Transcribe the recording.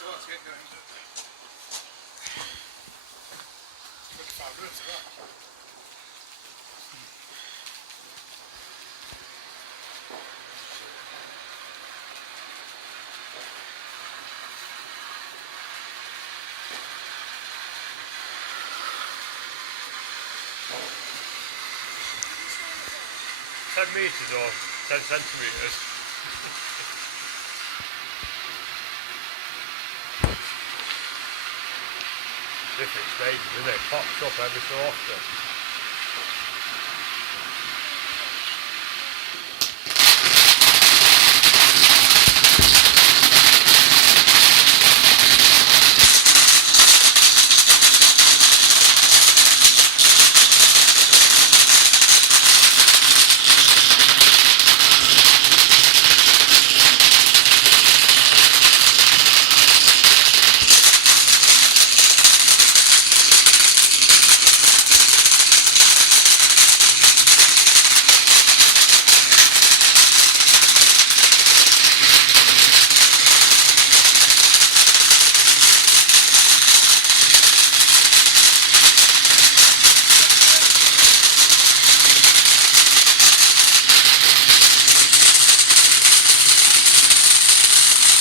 So what's it going to 25 minutes of that. Meters or 10 centimeters. Different stages, isn't it? Pops up every so often.